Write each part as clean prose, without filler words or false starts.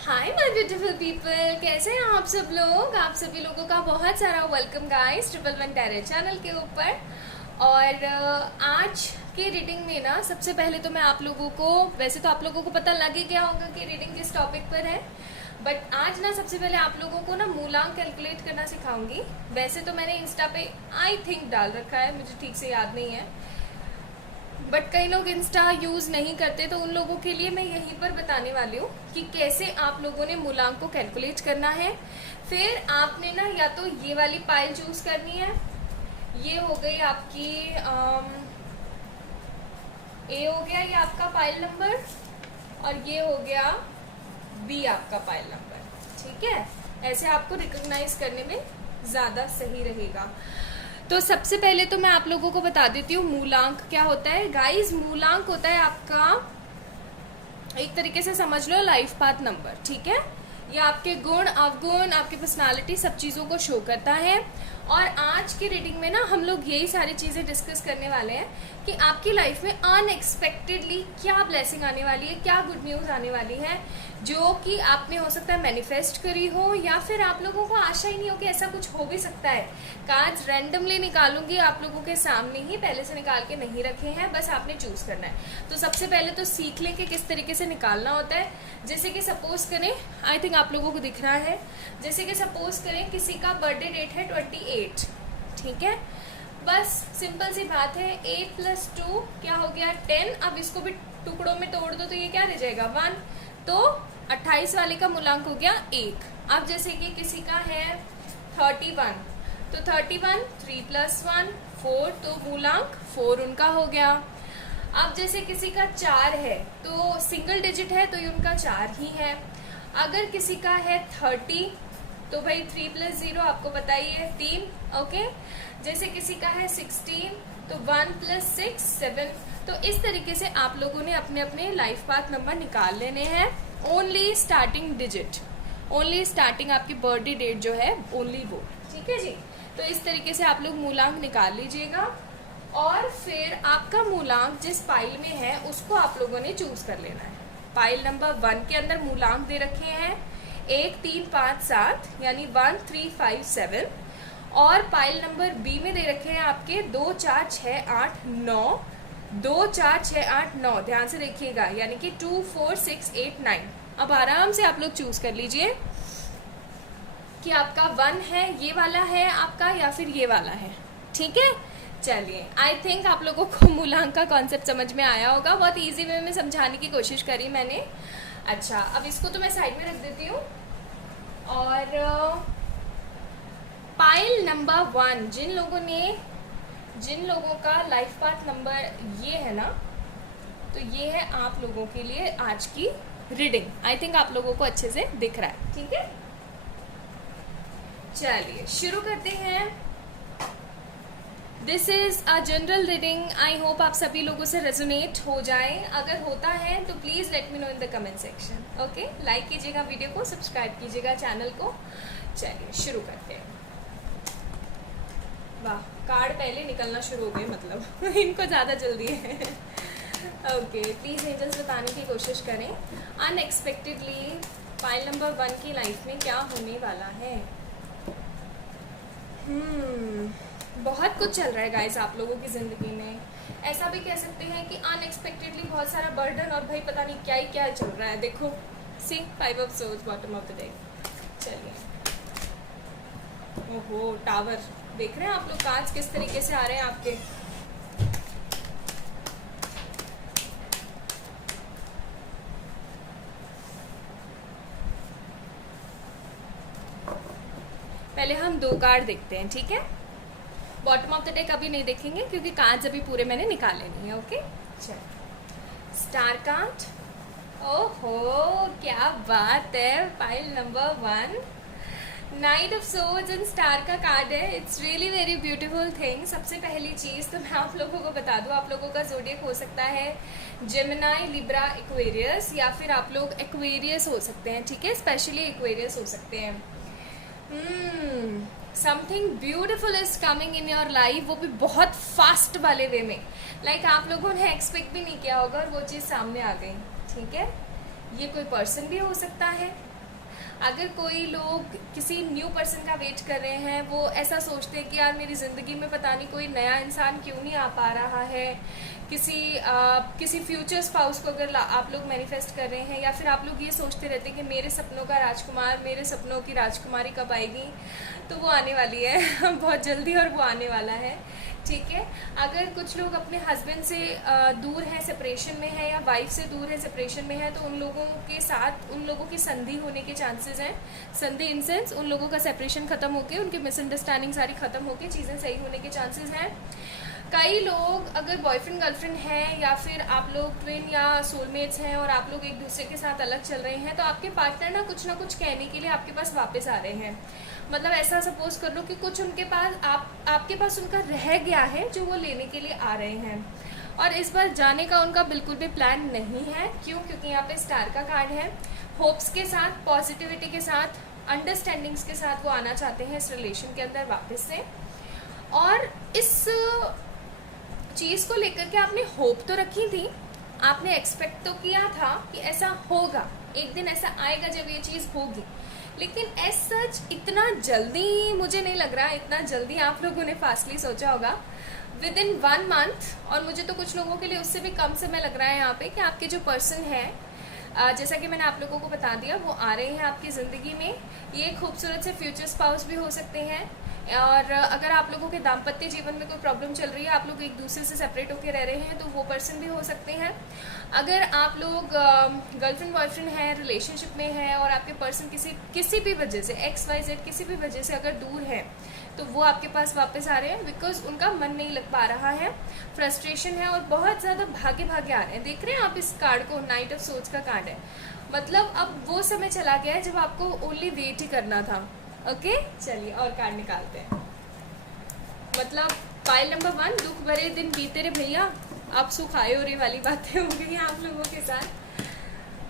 Hi my beautiful people, कैसे हैं आप सब लोग। आप सभी लोगों का बहुत सारा welcome guys triple one tarot channel के ऊपर। और आज के रीडिंग में ना सबसे पहले तो मैं आप लोगों को, वैसे तो आप लोगों को पता लग ही गया होगा कि रीडिंग किस टॉपिक पर है, बट आज ना सबसे पहले आप लोगों को ना मूलांक कैलकुलेट करना सिखाऊंगी। वैसे तो मैंने इंस्टा पे आई थिंक डाल रखा है, मुझे ठीक से याद नहीं है, बट कई लोग इंस्टा यूज़ नहीं करते, तो उन लोगों के लिए मैं यहीं पर बताने वाली हूँ कि कैसे आप लोगों ने मूलांक को कैलकुलेट करना है। फिर आपने ना या तो ये वाली पाइल चूज करनी है, ये हो गई आपकी ए हो गया ये आपका पाइल नंबर, और ये हो गया बी आपका पाइल नंबर। ठीक है, ऐसे आपको रिकॉग्नाइज करने में ज़्यादा सही रहेगा। तो सबसे पहले तो मैं आप लोगों को बता देती हूँ मूलांक क्या होता है। गाइस, मूलांक होता है आपका, एक तरीके से समझ लो, लाइफ पाथ नंबर। ठीक है, ये आपके गुण अवगुण, आपकी पर्सनालिटी, सब चीज़ों को शो करता है। और आज की रीडिंग में ना हम लोग यही सारी चीज़ें डिस्कस करने वाले हैं कि आपकी लाइफ में अनएक्सपेक्टेडली क्या ब्लेसिंग आने वाली है, क्या गुड न्यूज़ आने वाली है, जो कि आपने हो सकता है मैनिफेस्ट करी हो, या फिर आप लोगों को आशा ही नहीं हो कि ऐसा कुछ हो भी सकता है। कार्ड्स रैंडमली निकालूंगी आप लोगों के सामने ही, पहले से निकाल के नहीं रखे हैं, बस आपने चूज करना है। तो सबसे पहले तो सीख लें कि किस तरीके से निकालना होता है। जैसे कि सपोज करें, आई थिंक आप लोगों को दिख रहा है, जैसे कि सपोज करें किसी का बर्थडे डेट है 28। ठीक है, बस सिंपल सी बात है, 8 + 2 क्या हो गया 10। अब इसको भी टुकड़ों में तोड़ दो तो ये क्या रह जाएगा 1, तो 28 वाले का मूलांक हो गया 1। अब जैसे कि किसी का है 31, तो 31 3 + 1 4, तो मूलांक 4 उनका हो गया। अब जैसे किसी का 4 है, तो सिंगल डिजिट है तो ये उनका 4 ही है। अगर किसी का है 30, तो भाई 3 + 0 आपको पता ही है 3। ओके, जैसे किसी का है 16, तो 1 + 6 7। तो इस तरीके से आप लोगों ने अपने अपने लाइफ पाथ नंबर निकाल लेने हैं। Only starting digit, only starting आपकी बर्थडे डेट जो है, ओनली वो। ठीक है जी, तो इस तरीके से आप लोग मूलांक निकाल लीजिएगा। और फिर आपका मूलांक जिस पाइल में है उसको आप लोगों ने चूज कर लेना है। पाइल नंबर 1 के अंदर मूलांक दे रखे हैं 1 3 5 7, यानी 1 3 5 7। और पाइल नंबर बी में दे रखे हैं आपके 2 4 6 8 9, 2 4 6 8 9, ध्यान से देखिएगा, यानी कि 2 4 6 8 9। अब आराम से आप लोग चूज कर लीजिए कि आपका 1 है, ये वाला है आपका, या फिर ये वाला है। ठीक है, चलिए, आई थिंक आप लोगों को मूलांक का कॉन्सेप्ट समझ में आया होगा। बहुत इजी वे में समझाने की कोशिश करी मैंने। अच्छा, अब इसको तो मैं साइड में रख देती हूँ। और पाइल नंबर 1, जिन लोगों का लाइफ पाथ नंबर ये है ना, तो ये है आप लोगों के लिए आज की रीडिंग। आई थिंक आप लोगों को अच्छे से दिख रहा है। ठीक है, चलिए शुरू करते हैं। This is a general reading. I hope आप सभी लोगों से रेजोनेट हो जाए। अगर होता है तो please let me know in the comment section. Okay, like कीजिएगा वीडियो को, सब्सक्राइब कीजिएगा चैनल को। चलिए शुरू करते हैं। वाह, कार्ड पहले निकलना शुरू हो गए, मतलब इनको ज़्यादा जल्दी है। ओके, प्लीज़ एंजल्स बताने की कोशिश करें अनएक्सपेक्टेडली पाइल नंबर 1 की लाइफ में क्या होने वाला है। बहुत कुछ चल रहा है गाइस आप लोगों की ज़िंदगी में। ऐसा भी कह सकते हैं कि अनएक्सपेक्टेडली बहुत सारा बर्डन, और भाई पता नहीं क्या ही क्या चल रहा है। देखो, सी 5 of swords bottom of the deck. चलिए, ओहो, टावर देख रहे हैं आप लोग, कार्ड्स किस तरीके से आ रहे हैं आपके। पहले हम 2 कार्ड देखते हैं। ठीक है, बॉटम ऑफ द डेक अभी नहीं देखेंगे क्योंकि कार्ड्स अभी पूरे मैंने निकाले नहीं है। ओके, चलो, स्टार कार्ड। ओहो, क्या बात है, pile number 1 night of swords and star का कार्ड है। It's really very beautiful thing. सबसे पहली चीज़ तो मैं आप लोगों को बता दूँ, आप लोगों का ज़ोडिएक हो सकता है जेमिनाई, लिब्रा, एक्वेरियस, या फिर आप लोग एक्वेरियस हो सकते हैं। ठीक है, स्पेशली एक्वेरियस हो सकते हैं। Something beautiful is coming in your life, वो भी बहुत फास्ट वाले वे में। लाइक आप लोगों ने एक्सपेक्ट भी नहीं किया होगा और वो चीज़ सामने आ गई। ठीक है, ये कोई पर्सन भी हो सकता है, अगर कोई लोग किसी न्यू पर्सन का वेट कर रहे हैं, वो ऐसा सोचते हैं कि यार मेरी ज़िंदगी में पता नहीं कोई नया इंसान क्यों नहीं आ पा रहा है, किसी फ्यूचर स्पाउस को अगर आप लोग मैनिफेस्ट कर रहे हैं, या फिर आप लोग ये सोचते रहते हैं कि मेरे सपनों का राजकुमार, मेरे सपनों की राजकुमारी कब आएगी, तो वो आने वाली है बहुत जल्दी, और वो आने वाला है, ठीक है। अगर कुछ लोग अपने हस्बैंड से दूर है, सेपरेशन में है, या वाइफ से दूर है, सेपरेशन में है, तो उन लोगों के साथ उन लोगों की संधि होने के चांसेस हैं। संधि इन सेंस उन लोगों का सेपरेशन खत्म होके, उनकी मिसअंडरस्टैंडिंग सारी खत्म होके चीज़ें सही होने के चांसेस हैं। कई लोग अगर बॉयफ्रेंड गर्लफ्रेंड है, या फिर आप लोग ट्विन या सोलमेट्स हैं और आप लोग एक दूसरे के साथ अलग चल रहे हैं, तो आपके पार्टनर ना कुछ कहने के लिए आपके पास वापस आ रहे हैं। मतलब ऐसा सपोज कर लो कि कुछ उनके पास आपके पास उनका रह गया है जो वो लेने के लिए आ रहे हैं, और इस बार जाने का उनका बिल्कुल भी प्लान नहीं है। क्यों? क्योंकि यहाँ पे स्टार का कार्ड है। होप्स के साथ, पॉजिटिविटी के साथ, अंडरस्टैंडिंग्स के साथ वो आना चाहते हैं इस रिलेशन के अंदर वापस से। और इस चीज़ को लेकर के आपने होप तो रखी थी, आपने एक्सपेक्ट तो किया था कि ऐसा होगा, एक दिन ऐसा आएगा जब ये चीज़ होगी, लेकिन एज सच इतना जल्दी मुझे नहीं लग रहा, इतना जल्दी आप लोगों ने फास्टली सोचा होगा विद इन 1 मंथ। और मुझे तो कुछ लोगों के लिए उससे भी कम समय लग रहा है यहाँ पे, कि आपके जो पर्सन है, जैसा कि मैंने आप लोगों को बता दिया, वो आ रहे हैं आपकी ज़िंदगी में। ये खूबसूरत से फ्यूचर स्पाउस भी हो सकते हैं, और अगर आप लोगों के दाम्पत्य जीवन में कोई प्रॉब्लम चल रही है, आप लोग एक दूसरे से सेपरेट होकर रह रहे हैं, तो वो पर्सन भी हो सकते हैं। अगर आप लोग गर्लफ्रेंड बॉयफ्रेंड है, रिलेशनशिप में है, और आपके पर्सन किसी भी वजह से XYZ किसी भी वजह से अगर दूर है, तो वो आपके पास वापस आ रहे हैं, बिकॉज उनका मन नहीं लग पा रहा है, फ्रस्ट्रेशन है, और बहुत ज़्यादा भागे भागे आ रहे हैं। देख रहे हैं आप इस कार्ड को, नाइट ऑफ सोर्ड्स का कार्ड है। मतलब अब वो समय चला गया है जब आपको ओनली वेट ही करना था। ओके, चलिए और कार्ड निकालते हैं। मतलब पाइल नंबर 1, दुख भरे दिन बीते रे भैया, अब सुख आए हो रे वाली बातें हो गई हैं आप लोगों के साथ।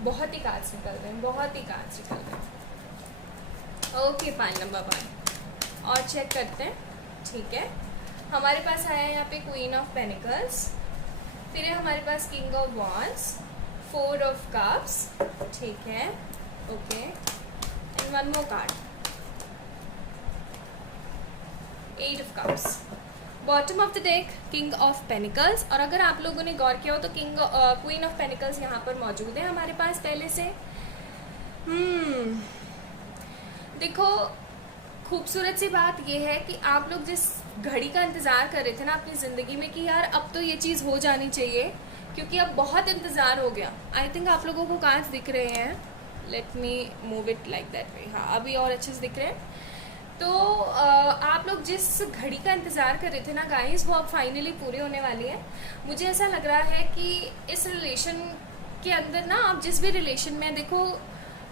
बहुत ही कार्ड्स निकल रहे हैं, बहुत ही कार्ड्स निकल रहे हैं। ओके, पाइल नंबर 1 और चेक करते हैं, ठीक है। हमारे पास आया है यहाँ पे क्वीन ऑफ पेनिकल्स, फिर है हमारे पास king of wands, 4 of cups, ठीक है, okay, and 1 more card, 8 of cups. Bottom of the deck king of pentacles, और अगर आप लोगों ने गौर किया हो तो क्वीन ऑफ पेनिकल्स यहाँ पर मौजूद है हमारे पास पहले से। देखो, खूबसूरत सी बात यह है कि आप लोग जिस घड़ी का इंतज़ार कर रहे थे ना अपनी ज़िंदगी में, कि यार अब तो ये चीज़ हो जानी चाहिए, क्योंकि अब बहुत इंतज़ार हो गया। आई थिंक आप लोगों को कार्ड्स दिख रहे हैं, let me move it like that way. हाँ, अभी और अच्छे से दिख रहे हैं। तो आप लोग जिस घड़ी का इंतज़ार कर रहे थे ना गाइस, वो अब फाइनली पूरे होने वाली है। मुझे ऐसा लग रहा है कि इस रिलेशन के अंदर ना, आप जिस भी रिलेशन में, देखो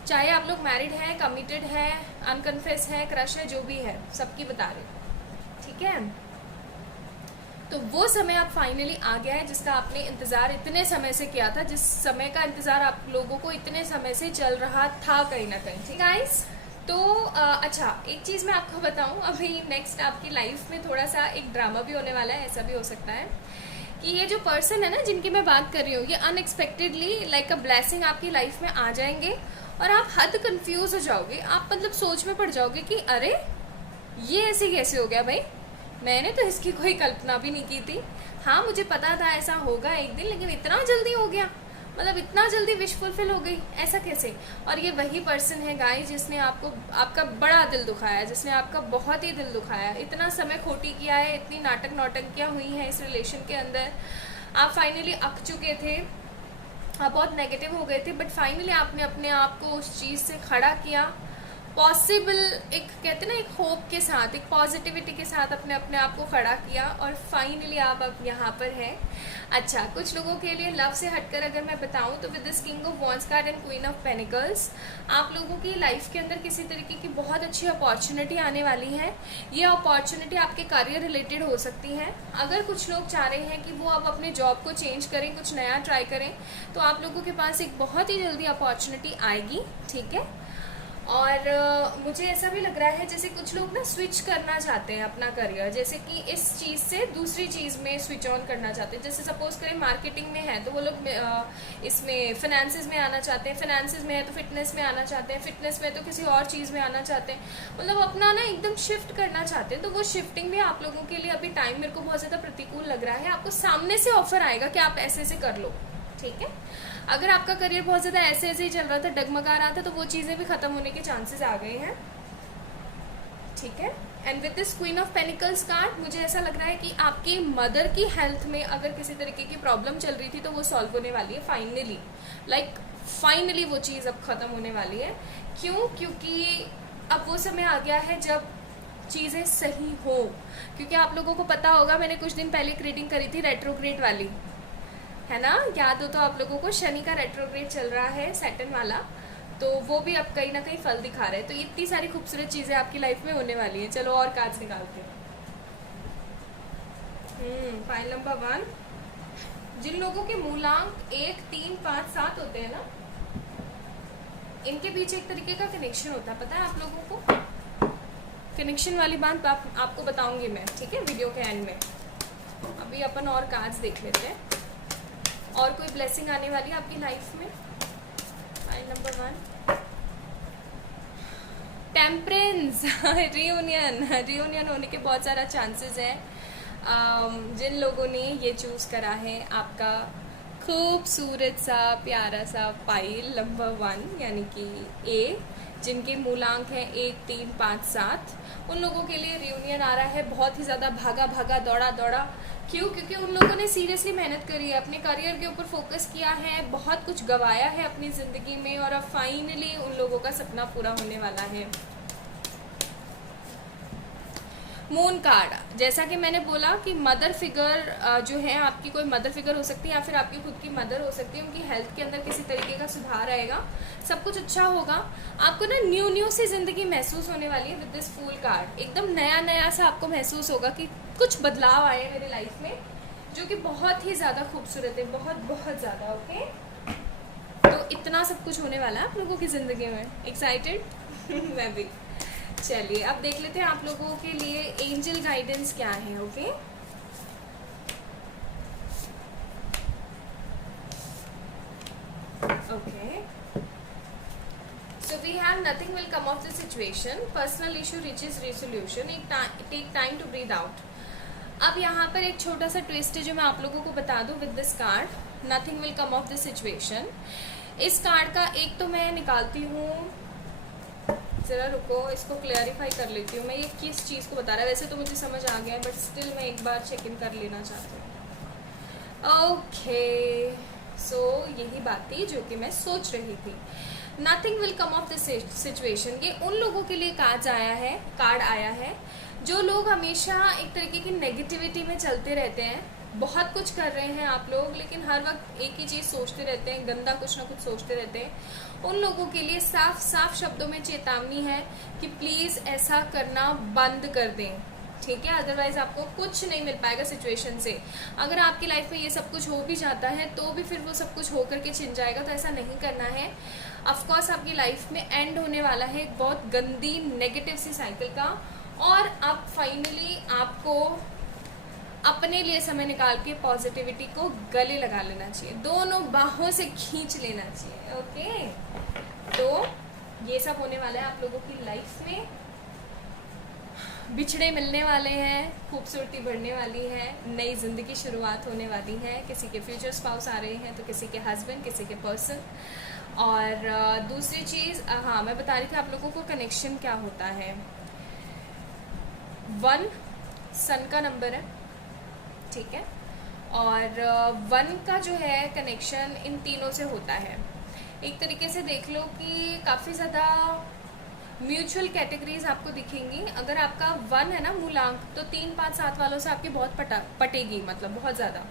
चाहे आप लोग मैरिड हैं, कमिटेड हैं, अनकन्फेस है, क्रश है, जो भी है, सबकी बता रहे, ठीक है। तो वो समय अब फाइनली आ गया है जिसका आपने इंतज़ार इतने समय से किया था, जिस समय का इंतज़ार आप लोगों को इतने समय से चल रहा था कहीं ना कहीं, ठीक गाइस। तो अच्छा, एक चीज़ मैं आपको बताऊं, अभी नेक्स्ट आपकी लाइफ में थोड़ा सा एक ड्रामा भी होने वाला है। ऐसा भी हो सकता है कि ये जो पर्सन है ना जिनकी मैं बात कर रही हूँ, ये अनएक्सपेक्टेडली लाइक अ ब्लेसिंग आपकी लाइफ में आ जाएंगे, और आप हद कंफ्यूज हो जाओगे। आप मतलब सोच में पड़ जाओगे कि अरे ये ऐसे कैसे हो गया भाई, मैंने तो इसकी कोई कल्पना भी नहीं की थी। हाँ, मुझे पता था ऐसा होगा एक दिन, लेकिन इतना जल्दी हो गया, मतलब इतना जल्दी विश फुलफिल हो गई, ऐसा कैसे। और ये वही पर्सन है गाइस जिसने आपका बड़ा दिल दुखाया, जिसने आपका बहुत ही दिल दुखाया, इतना समय खोटी किया है, इतनी नाटक नौटंकियाँ हुई हैं इस रिलेशन के अंदर। आप फाइनली अक चुके थे, आप बहुत नेगेटिव हो गए थे, बट फाइनली आपने अपने आप को उस चीज़ से खड़ा किया, पॉसिबल, एक कहते हैं ना, एक होप के साथ, एक पॉजिटिविटी के साथ अपने आप को खड़ा किया, और फाइनली आप अब यहाँ पर हैं। अच्छा, कुछ लोगों के लिए लव से हटकर अगर मैं बताऊँ तो with this king of wands card and queen of pentacles, आप लोगों की लाइफ के अंदर किसी तरीके की बहुत अच्छी अपॉर्चुनिटी आने वाली है। ये अपॉर्चुनिटी आपके करियर रिलेटेड हो सकती है। अगर कुछ लोग चाह रहे हैं कि वो अब अपने जॉब को चेंज करें, कुछ नया ट्राई करें, तो आप लोगों के पास एक बहुत ही जल्दी अपॉर्चुनिटी आएगी, ठीक है। और मुझे ऐसा भी लग रहा है जैसे कुछ लोग ना स्विच करना चाहते हैं अपना करियर, जैसे कि इस चीज़ से दूसरी चीज़ में स्विच ऑन करना चाहते हैं। जैसे सपोज करें मार्केटिंग में है तो वो लोग इसमें फिनेंसेस में आना चाहते हैं, फिनेंसेस में है तो फिटनेस में आना चाहते हैं, फिटनेस में तो किसी और चीज़ में आना चाहते हैं, मतलब अपना ना एकदम शिफ्ट करना चाहते हैं। तो वो शिफ्टिंग भी आप लोगों के लिए अभी टाइम मेरे को बहुत ज़्यादा प्रतिकूल लग रहा है। आपको सामने से ऑफर आएगा कि आप ऐसे ऐसे कर लो, ठीक है। अगर आपका करियर बहुत ज़्यादा ऐसे ऐसे ही चल रहा था, डगमगा रहा था, तो वो चीज़ें भी ख़त्म होने के चांसेस आ गए हैं, ठीक है। And with this queen of pentacles card मुझे ऐसा लग रहा है कि आपकी मदर की हेल्थ में अगर किसी तरीके की प्रॉब्लम चल रही थी तो वो सॉल्व होने वाली है फाइनली, फाइनली वो चीज़ अब ख़त्म होने वाली है। क्यों? क्योंकि अब वो समय आ गया है जब चीज़ें सही हो। क्योंकि आप लोगों को पता होगा, मैंने कुछ दिन पहले एक रीडिंग करी थी रेट्रोग्रेड वाली, है ना, याद हो तो आप लोगों को। शनि का रेट्रोग्रेड चल रहा है, सैटर्न वाला, तो वो भी अब कहीं ना कहीं फल दिखा रहे हैं। तो इतनी सारी खूबसूरत चीज़ें आपकी लाइफ में होने वाली हैं। चलो और कार्ड्स निकालते हैं। फाइल नंबर 1, जिन लोगों के मूलांक 1, 3, 5, 7 होते हैं ना, इनके बीच एक तरीके का कनेक्शन होता है, पता है आप लोगों को। कनेक्शन वाली बात आपको बताऊंगी मैं, ठीक है, वीडियो के एंड में। अभी अपन और कार्ड्स देख लेते हैं। और कोई ब्लेसिंग आने वाली है आपकी लाइफ में। File number 1, temperance. रियूनियन होने के बहुत सारा चांसेस है। जिन लोगों ने ये चूज़ करा है आपका खूबसूरत सा प्यारा सा पाइल नंबर 1 यानी कि ए, जिनके मूलांक हैं 1, 3, 5, 7, उन लोगों के लिए रियूनियन आ रहा है। बहुत ही ज़्यादा भागा भागा दौड़ा दौड़ा। क्यों? क्योंकि उन लोगों ने सीरियसली मेहनत करी है, अपने करियर के ऊपर फोकस किया है, बहुत कुछ गंवाया है अपनी ज़िंदगी में, और अब फाइनली उन लोगों का सपना पूरा होने वाला है। मून कार्ड, जैसा कि मैंने बोला कि मदर फिगर जो है आपकी, कोई मदर फिगर हो सकती है या फिर आपकी खुद की मदर हो सकती है, उनकी हेल्थ के अंदर किसी तरीके का सुधार आएगा, सब कुछ अच्छा होगा। आपको ना न्यू सी ज़िंदगी महसूस होने वाली है विद दिस फूल कार्ड। एकदम नया नया सा आपको महसूस होगा कि कुछ बदलाव आए हैं मेरी लाइफ में, जो कि बहुत ही ज़्यादा खूबसूरत है, बहुत बहुत ज़्यादा। ओके, तो इतना सब कुछ होने वाला है आप लोगों की ज़िंदगी में। एक्साइटेड? मैं भी। चलिए अब देख लेते हैं आप लोगों के लिए एंजल गाइडेंस क्या है। Okay, okay, so we have nothing will come of the situation, personal issue reaches resolution, take time to breathe out। अब यहाँ पर एक छोटा सा ट्विस्ट है जो मैं आप लोगों को बता दूँ with this card, nothing will come of the situation. इस कार्ड का एक तो मैं निकालती हूँ, ज़रा रुको, इसको क्लैरिफाई कर लेती हूँ मैं, ये किस चीज़ को बता रहा है। वैसे तो मुझे समझ आ गया है, बट स्टिल मैं एक बार चेक इन कर लेना चाहती हूँ। ओके, सो यही बात थी जो कि मैं सोच रही थी। Nothing will come of the situation, ये उन लोगों के लिए कार्ड आया है जो लोग हमेशा एक तरीके की नेगेटिविटी में चलते रहते हैं। बहुत कुछ कर रहे हैं आप लोग, लेकिन हर वक्त एक ही चीज़ सोचते रहते हैं, गंदा कुछ ना कुछ सोचते रहते हैं। उन लोगों के लिए साफ साफ शब्दों में चेतावनी है कि प्लीज़ ऐसा करना बंद कर दें, ठीक है, अदरवाइज आपको कुछ नहीं मिल पाएगा सिचुएशन से। अगर आपकी लाइफ में ये सब कुछ हो भी जाता है तो भी फिर वो सब कुछ हो करके छिन जाएगा, तो ऐसा नहीं करना है। ऑफकोर्स आपकी लाइफ में एंड होने वाला है एक बहुत गंदी नेगेटिव सी साइकिल का, और अब फाइनली आपको अपने लिए समय निकाल के पॉजिटिविटी को गले लगा लेना चाहिए, दोनों बाहों से खींच लेना चाहिए। ओके, तो ये सब होने वाला है आप लोगों की लाइफ में। बिछड़े मिलने वाले हैं, खूबसूरती बढ़ने वाली है, नई ज़िंदगी शुरुआत होने वाली है। किसी के फ्यूचर स्पाउस आ रहे हैं तो किसी के हस्बैंड, किसी के पर्सन। और दूसरी चीज़, हाँ मैं बता रही थी आप लोगों को कनेक्शन क्या होता है। 1 सन का नंबर है, ठीक है, और 1 का जो है कनेक्शन इन तीनों से होता है। एक तरीके से देख लो कि काफ़ी ज़्यादा म्यूचुअल कैटेगरीज आपको दिखेंगी। अगर आपका 1 है ना मूलांक, तो 3, 5, 7 वालों से आपकी बहुत पटेगी, मतलब बहुत ज़्यादा।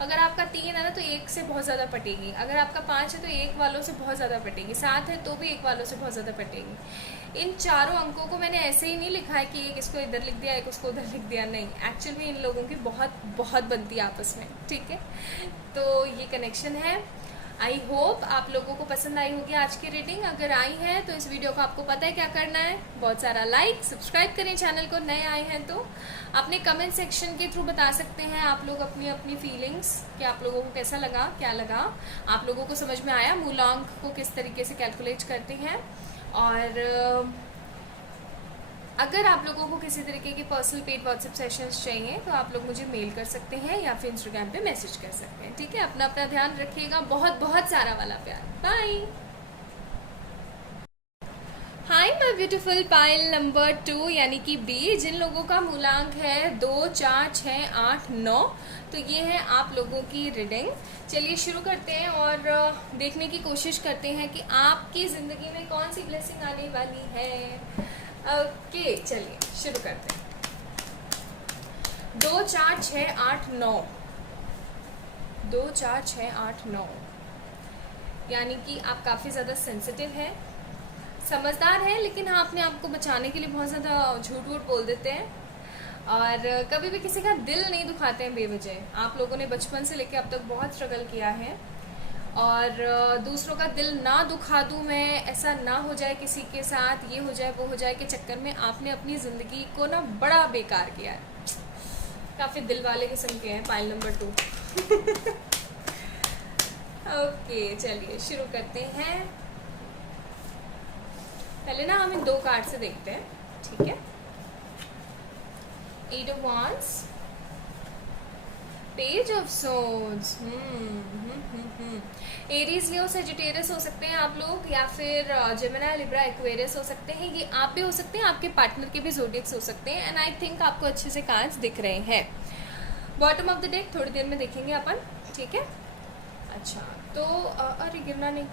अगर आपका 3 है ना तो 1 से बहुत ज़्यादा पटेगी। अगर आपका 5 है तो 1 वालों से बहुत ज़्यादा पटेगी। 7 है तो भी 1 वालों से बहुत ज़्यादा पटेगी। इन चारों अंकों को मैंने ऐसे ही नहीं लिखा है कि एक इसको इधर लिख दिया, एक उसको उधर लिख दिया, नहीं। एक्चुअल में इन लोगों की बहुत बहुत बनती है आपस में, ठीक है। तो ये कनेक्शन है। आई होप आप लोगों को पसंद आई होगी आज की रीडिंग। अगर आई है तो इस वीडियो को आपको पता है क्या करना है, बहुत सारा लाइक, सब्सक्राइब करें चैनल को, नए आए हैं तो अपने कमेंट सेक्शन के थ्रू बता सकते हैं आप लोग अपनी अपनी फीलिंग्स कि आप लोगों को कैसा लगा, क्या लगा, आप लोगों को समझ में आया मूलांक को किस तरीके से कैलकुलेट करते हैं। और अगर आप लोगों को किसी तरीके की पर्सनल पेड व्हाट्सएप सेशंस चाहिए तो आप लोग मुझे मेल कर सकते हैं या फिर इंस्टाग्राम पे मैसेज कर सकते हैं। ठीक है, अपना अपना ध्यान रखिएगा, बहुत बहुत सारा वाला प्यार। Bye. Hi my beautiful people number 2 यानी कि बी, जिन लोगों का मूलांक है 2, 4, 6, 8, 9, तो ये है आप लोगों की रीडिंग। चलिए शुरू करते हैं और देखने की कोशिश करते हैं कि आपकी ज़िंदगी में कौन सी ब्लेसिंग आने वाली है। ओके चलिए शुरू करते हैं। 2, 4, 6, 8, 9, 2, 4, 6, 8, 9 यानी कि आप काफ़ी ज़्यादा सेंसिटिव हैं, समझदार हैं, लेकिन हाँ अपने आप को बचाने के लिए बहुत ज़्यादा झूठ वूठ बोल देते हैं और कभी भी किसी का दिल नहीं दुखाते हैं बेवजह। आप लोगों ने बचपन से लेकर अब तक बहुत स्ट्रगल किया है और दूसरों का दिल ना दुखा दूँ मैं, ऐसा ना हो जाए किसी के साथ, ये हो जाए वो हो जाए के चक्कर में आपने अपनी ज़िंदगी को ना बड़ा बेकार किया है। काफ़ी दिल वाले किस्म के हैं पाइल नंबर 2। ओके चलिए शुरू करते हैं। पहले ना हम इन 2 कार्ड से देखते हैं, ठीक है। 8 of Wands, page of swords. Aries Leo Sagittarius हो सकते हैं आप लोग, या फिर जेमिनी लिब्रा एक्वेरियस हो सकते हैं। ये आप भी हो सकते हैं, आपके पार्टनर के भी ज़ोडिएक्स हो सकते हैं। एंड आई थिंक आपको अच्छे से कार्ड्स दिख रहे हैं। बॉटम ऑफ द डेक थोड़ी देर में देखेंगे अपन, ठीक है। अच्छा तो अरे गिरना नहीं।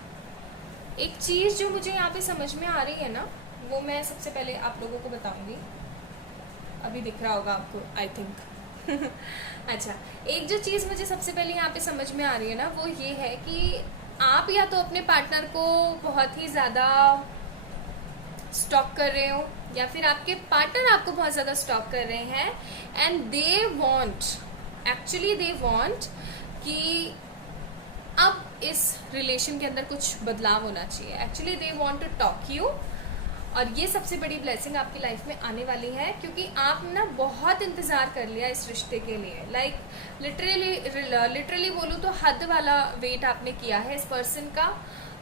एक चीज़ जो मुझे यहाँ पे समझ में आ रही है ना, वो मैं सबसे पहले आप लोगों को बताऊंगी। अभी दिख रहा होगा आपको आई थिंक। अच्छा, एक जो चीज़ मुझे सबसे पहले यहाँ पे समझ में आ रही है ना, वो ये है कि आप या तो अपने पार्टनर को बहुत ही ज़्यादा स्टॉक कर रहे हो या फिर आपके पार्टनर आपको बहुत ज़्यादा स्टॉक कर रहे हैं। एंड दे वांट कि अब इस रिलेशन के अंदर कुछ बदलाव होना चाहिए। Actually they want to talk you, और ये सबसे बड़ी ब्लेसिंग आपकी लाइफ में आने वाली है क्योंकि आप ना बहुत इंतज़ार कर लिया इस रिश्ते के लिए। लाइक लिटरली बोलूँ तो हद वाला वेट आपने किया है इस पर्सन का।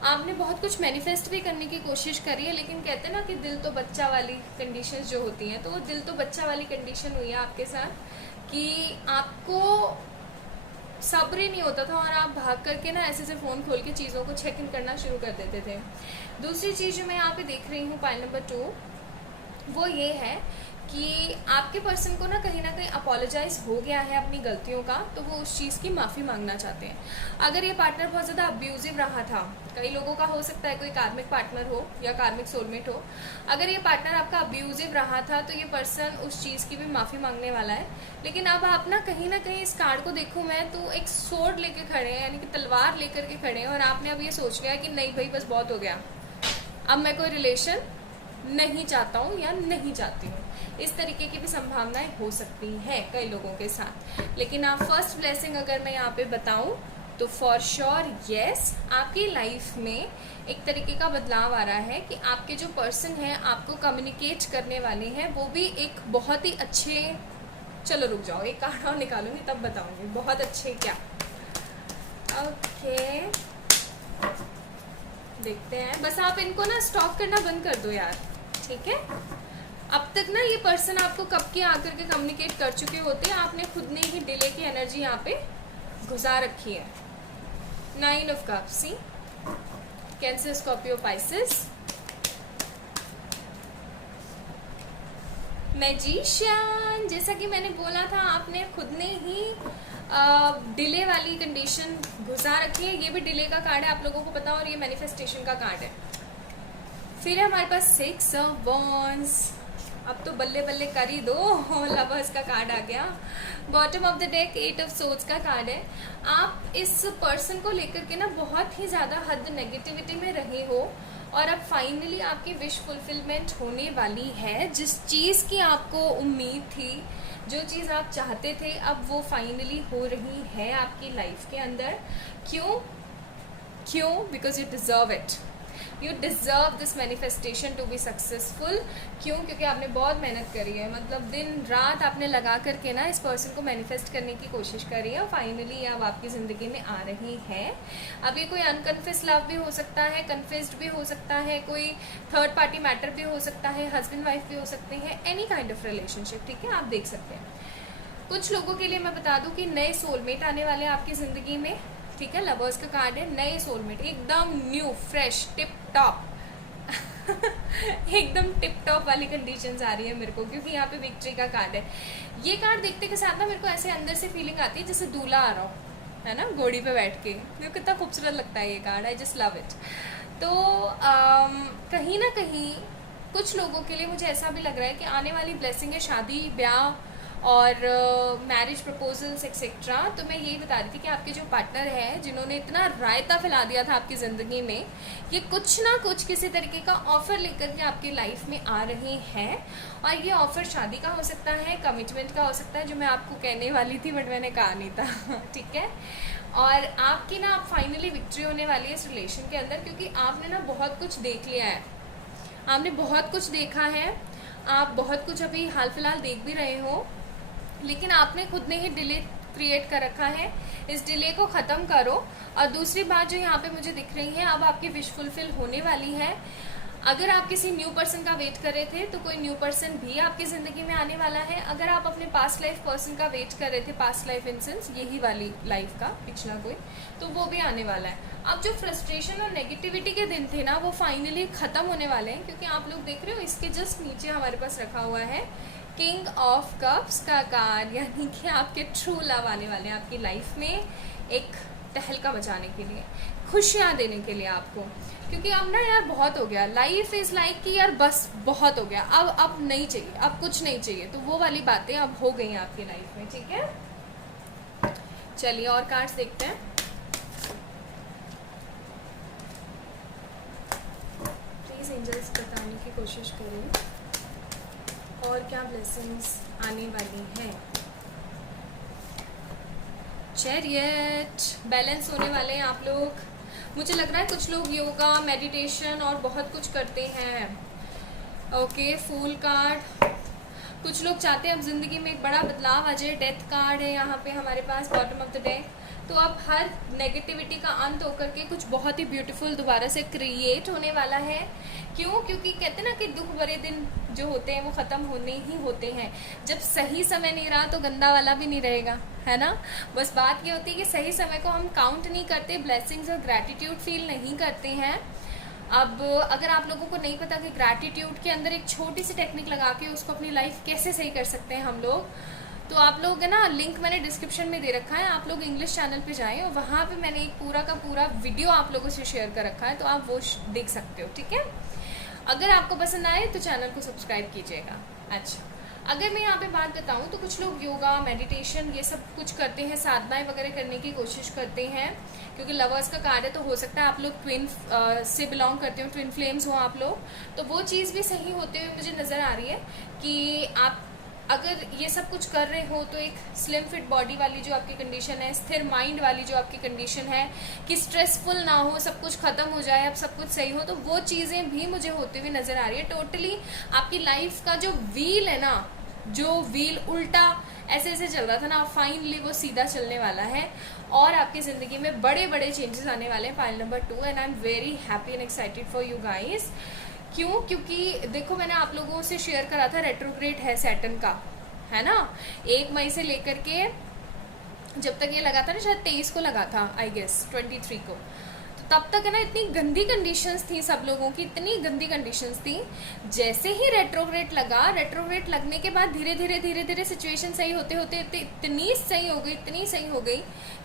आपने बहुत कुछ मैनिफेस्ट भी करने की कोशिश करी है, लेकिन कहते हैं ना कि दिल तो बच्चा वाली कंडीशंस जो होती हैं, तो वो दिल तो बच्चा वाली कंडीशन हुई है आपके साथ कि आपको सब्र ही नहीं होता था और आप भाग करके ना ऐसे से फ़ोन खोल के चीज़ों को चेक इन करना शुरू कर देते थे। दूसरी चीज़ जो मैं यहाँ पे देख रही हूँ पाइल नंबर 2, वो ये है कि आपके पर्सन को ना कहीं अपोलोजाइज हो गया है अपनी गलतियों का, तो वो उस चीज़ की माफ़ी मांगना चाहते हैं। अगर ये पार्टनर बहुत ज़्यादा अब्यूजिव रहा था, कई लोगों का हो सकता है कोई कार्मिक पार्टनर हो या कार्मिक सोलमेट हो, अगर ये पार्टनर आपका अब्यूजिव रहा था तो ये पर्सन उस चीज़ की भी माफ़ी मांगने वाला है। लेकिन अब आप ना कहीं इस कार्ड को देखूँ मैं तो एक सोर्ड लेके खड़े हैं, यानी कि तलवार लेकर के खड़े हैं, और आपने अब ये सोच लिया कि नहीं भाई बस बहुत हो गया, अब मैं कोई रिलेशन नहीं चाहता हूँ या नहीं चाहती हूँ। इस तरीके की भी संभावनाएं हो सकती हैं कई लोगों के साथ। लेकिन आप फर्स्ट ब्लेसिंग अगर मैं यहाँ पे बताऊँ तो फॉर श्योर यस, आपकी लाइफ में एक तरीके का बदलाव आ रहा है कि आपके जो पर्सन हैं आपको कम्युनिकेट करने वाले हैं, वो भी एक बहुत ही अच्छे, चलो रुक जाओ एक कार्ड और निकालूंगी तब बताऊंगी बहुत अच्छे क्या। ओके देखते हैं, बस आप इनको ना स्टॉक करना बंद कर दो यार, ठीक है। अब तक ना ये पर्सन आपको कब के आकर के कम्युनिकेट कर चुके होते हैं, आपने खुद ने ही डिले की एनर्जी यहाँ पे घुसा रखी है। 9 ऑफ कप्स, सी कैंसर, स्कॉर्पियो, पाइसेस, मैजिशियन। जैसा कि मैंने बोला था आपने खुद ने ही डिले वाली कंडीशन घुसा रखी है। ये भी डिले का कार्ड है, आप लोगों को पता, और ये मैनिफेस्टेशन का कार्ड है। फिर हमारे पास 6 ऑफ वॉन्ड्स, अब तो बल्ले बल्ले कर ही दो, लवर्स का कार्ड आ गया। Bottom of the deck 8 of swords का कार्ड है। आप इस पर्सन को लेकर के ना बहुत ही ज़्यादा हद नेगेटिविटी में रहे हो और अब फाइनली आपकी विश फुलफिलमेंट होने वाली है। जिस चीज़ की आपको उम्मीद थी, जो चीज़ आप चाहते थे, अब वो फाइनली हो रही है आपकी लाइफ के अंदर। क्यों? क्यों? Because you deserve it, you deserve this manifestation to be successful. क्यों? क्योंकि आपने बहुत मेहनत करी है, मतलब दिन रात आपने लगा करके ना इस पर्सन को मैनिफेस्ट करने की कोशिश करी है और फाइनली अब आपकी ज़िंदगी में आ रही है। अब ये कोई अनकन्फेस लव भी हो सकता है, कन्फेस्ड भी हो सकता है, कोई थर्ड पार्टी मैटर भी हो सकता है, हस्बैंड वाइफ भी हो सकते हैं, एनी काइंड ऑफ रिलेशनशिप, ठीक है, आप देख सकते हैं। कुछ लोगों के लिए मैं बता दूं कि नए सोलमेट आने वाले हैं आपकी ज़िंदगी में, ठीक है, लवर्स का कार्ड है, नए सोलमेट एकदम न्यू फ्रेश टिप टॉप एकदम टिप टॉप वाली कंडीशंस आ रही है मेरे को, क्योंकि यहाँ पे विक्ट्री का कार्ड है। ये कार्ड देखते के साथ ना मेरे को ऐसे अंदर से फीलिंग आती है जैसे दूल्हा आ रहा हो, है ना, घोड़ी पे बैठ के। देखो कितना खूबसूरत लगता है ये card, I just love it. तो कहीं ना कहीं कुछ लोगों के लिए मुझे ऐसा भी लग रहा है कि आने वाली ब्लेसिंग है शादी, ब्याह और मैरिज प्रपोजल्स एक्सेट्रा। तो मैं यही बता रही थी कि आपके जो पार्टनर है, जिन्होंने इतना रायता फैला दिया था आपकी ज़िंदगी में, ये कुछ ना कुछ किसी तरीके का ऑफ़र लेकर के आपकी लाइफ में आ रहे हैं। और ये ऑफ़र शादी का हो सकता है, कमिटमेंट का हो सकता है, जो मैं आपको कहने वाली थी बट मैंने कहा नहीं था ठीक है। और आपकी ना आप फाइनली विक्ट्री होने वाली है इस रिलेशन के अंदर, क्योंकि आपने ना बहुत कुछ देख लिया है, आपने बहुत कुछ देखा है, आप बहुत कुछ अभी हाल फिलहाल देख भी रहे हो, लेकिन आपने खुद ने ही डिले क्रिएट कर रखा है। इस डिले को ख़त्म करो। और दूसरी बात जो यहाँ पे मुझे दिख रही है, अब आपकी विश फुलफिल होने वाली है। अगर आप किसी न्यू पर्सन का वेट कर रहे थे तो कोई न्यू पर्सन भी आपकी ज़िंदगी में आने वाला है। अगर आप अपने पास्ट लाइफ पर्सन का वेट कर रहे थे, पास्ट लाइफ इन सेंस यही वाली लाइफ का पिछला कोई, तो वो भी आने वाला है। अब जो फ्रस्ट्रेशन और नेगेटिविटी के दिन थे ना, वो फाइनली ख़त्म होने वाले हैं, क्योंकि आप लोग देख रहे हो इसके जस्ट नीचे हमारे पास रखा हुआ है किंग ऑफ कप्स का कार्ड, यानी कि आपके ट्रू लव आने वाले हैं आपकी लाइफ में, एक तहलका मचाने के लिए, खुशियाँ देने के लिए आपको। क्योंकि अब ना यार बहुत हो गया, लाइफ इज़ लाइक कि यार बस बहुत हो गया, अब नहीं चाहिए, अब कुछ नहीं चाहिए, तो वो वाली बातें अब हो गई हैं आपकी लाइफ में, ठीक है। चलिए और कार्ड्स देखते हैं। प्लीज़ एंजल्स बताने की कोशिश करें और क्या ब्लेसिंग्स आने वाली हैं। चैरियट, बैलेंस होने वाले हैं आप लोग। मुझे लग रहा है कुछ लोग योगा, मेडिटेशन और बहुत कुछ करते हैं। ओके, फूल कार्ड, कुछ लोग चाहते हैं अब ज़िंदगी में एक बड़ा बदलाव आ जाए। डेथ कार्ड है यहाँ पे हमारे पास बॉटम ऑफ द डेक। तो अब हर नेगेटिविटी का अंत होकर के कुछ बहुत ही ब्यूटीफुल दोबारा से क्रिएट होने वाला है। क्यों? क्योंकि कहते हैं ना कि दुख भरे दिन जो होते हैं वो ख़त्म होने ही होते हैं। जब सही समय नहीं रहा तो गंदा वाला भी नहीं रहेगा, है ना। बस बात ये होती है कि सही समय को हम काउंट नहीं करते, ब्लेसिंग्स और ग्रैटिट्यूड फील नहीं करते हैं। अब अगर आप लोगों को नहीं पता कि ग्रैटिट्यूड के अंदर एक छोटी सी टेक्निक लगा के उसको अपनी लाइफ कैसे सही कर सकते हैं हम लोग, तो आप लोग है ना, लिंक मैंने डिस्क्रिप्शन में दे रखा है, आप लोग इंग्लिश चैनल पे जाएं और वहाँ पे मैंने एक पूरा का पूरा वीडियो आप लोगों से शेयर कर रखा है, तो आप वो देख सकते हो, ठीक है। अगर आपको पसंद आए तो चैनल को सब्सक्राइब कीजिएगा। अच्छा, अगर मैं यहाँ पे बात बताऊँ तो कुछ लोग योगा, मेडिटेशन ये सब कुछ करते हैं, साधनाएं वगैरह करने की कोशिश करते हैं, क्योंकि लवर्स का कार्ड है तो हो सकता है आप लोग ट्विन से बिलोंग करते हो, ट्विन फ्लेम्स हो आप लोग, तो वो चीज़ भी सही होते हुए मुझे नज़र आ रही है कि आप अगर ये सब कुछ कर रहे हो तो एक स्लिम फिट बॉडी वाली जो आपकी कंडीशन है, स्थिर माइंड वाली जो आपकी कंडीशन है, कि स्ट्रेसफुल ना हो, सब कुछ ख़त्म हो जाए, अब सब कुछ सही हो, तो वो चीज़ें भी मुझे होते हुए नज़र आ रही है। टोटली आपकी लाइफ का जो व्हील है ना, जो व्हील उल्टा ऐसे ऐसे चल रहा था ना, फाइनली वो सीधा चलने वाला है और आपकी ज़िंदगी में बड़े बड़े चेंजेस आने वाले हैं। Pile number 2, and I am very happy and excited for you guys. क्यों? क्योंकि देखो मैंने आप लोगों से शेयर करा था रेट्रोग्रेड है सैटर्न का, है ना, 1 मई से लेकर के जब तक ये लगा था ना, शायद 23 को लगा था, आई गेस 23 को, तो तब तक है ना इतनी गंदी कंडीशंस थी सब लोगों की, इतनी गंदी कंडीशंस थी। जैसे ही रेट्रोग्रेड लगा, रेट्रोग्रेड लगने के बाद धीरे धीरे सिचुएशन सही होते होते इतनी सही हो गई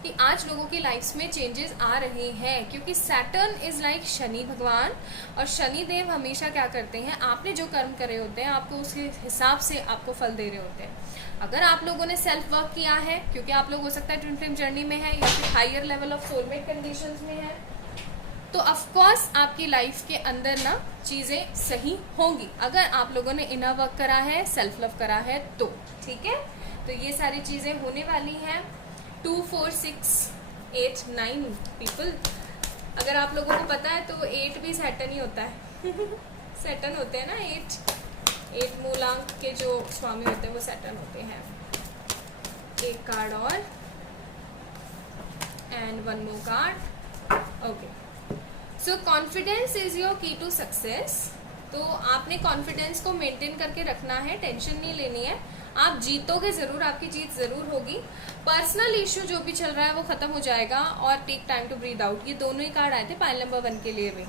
कि आज लोगों की लाइफ्स में चेंजेस आ रहे हैं। क्योंकि सैटर्न इज़ लाइक शनि भगवान, और शनि देव हमेशा क्या करते हैं, आपने जो कर्म करे होते हैं आपको उसके हिसाब से आपको फल दे रहे होते हैं। अगर आप लोगों ने सेल्फ वर्क किया है, क्योंकि आप लोग हो सकता है ट्विन फ्लेम जर्नी में है या फिर higher level of soulmate conditions में है, तो ऑफकोर्स आपकी लाइफ के अंदर ना चीज़ें सही होंगी। अगर आप लोगों ने इनर वर्क करा है, सेल्फ लव करा है तो, ठीक है। तो ये सारी चीज़ें होने वाली हैं। 2 4 6 8 9 पीपल, अगर आप लोगों को पता है तो 8 भी सैटर्न ही होता है सैटर्न होते हैं ना 8 मूलांक के जो स्वामी होते हैं वो सैटर्न होते हैं। एक कार्ड और and one more card. Okay, so confidence is your की टू सक्सेस। तो आपने कॉन्फिडेंस को मेंटेन करके रखना है, टेंशन नहीं लेनी है, आप जीतोगे ज़रूर, आपकी जीत ज़रूर होगी। पर्सनल इशू जो भी चल रहा है वो ख़त्म हो जाएगा और take time to breathe out, ये दोनों ही कार्ड आए थे पाइल नंबर 1 के लिए भी।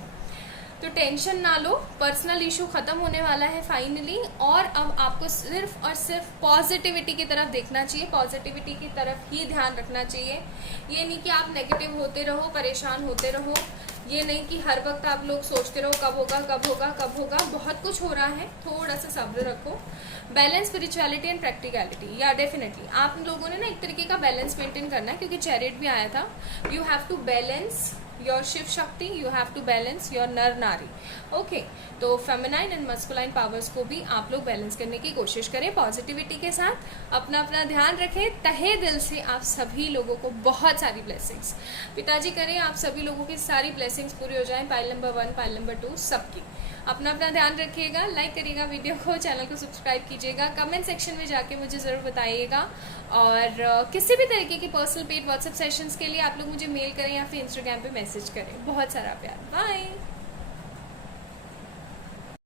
तो टेंशन ना लो, पर्सनल इशू ख़त्म होने वाला है फाइनली, और अब आपको सिर्फ और सिर्फ पॉजिटिविटी की तरफ देखना चाहिए, पॉजिटिविटी की तरफ ही ध्यान रखना चाहिए। ये नहीं कि आप नेगेटिव होते रहो, परेशान होते रहो, ये नहीं कि हर वक्त आप लोग सोचते रहो कब होगा कब होगा कब होगा। बहुत कुछ हो रहा है, थोड़ा सा सब्र रखो। बैलेंस, स्पिरिचुअलिटी एंड प्रैक्टिकलिटी, या डेफिनेटली आप लोगों ने ना एक तरीके का बैलेंस मेंटेन करना है, क्योंकि चैरिट भी आया था। You have to balance your Shiva Shakti, you have to balance your nar nari. Okay, तो फेमिनाइन एंड मस्कुलाइन पावर्स को भी आप लोग बैलेंस करने की कोशिश करें पॉजिटिविटी के साथ। अपना अपना ध्यान रखें, तहे दिल से आप सभी लोगों को बहुत सारी ब्लेसिंग्स पिताजी करें, आप सभी लोगों की सारी ब्लेसिंग्स पूरी हो जाएं, पाइल नंबर 1 पाइल नंबर 2 सबकी। अपना अपना ध्यान रखिएगा, लाइक करिएगा वीडियो को, चैनल को सब्सक्राइब कीजिएगा, कमेंट सेक्शन में जाके मुझे ज़रूर बताइएगा। और किसी भी तरीके की पर्सनल पेड व्हाट्सएप सेशंस के लिए आप लोग मुझे मेल करें या फिर इंस्टाग्राम पे मैसेज करें। बहुत सारा प्यार, बाय।